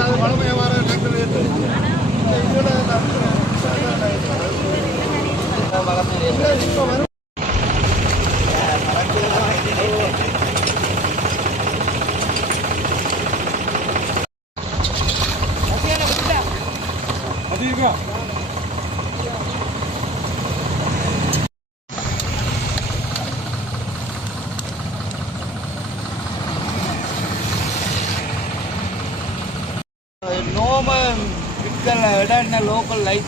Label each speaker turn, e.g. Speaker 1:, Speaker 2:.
Speaker 1: അത് വളരെ വ്യവഹാരമായിട്ട് വളർന്നു no man, it's a local light.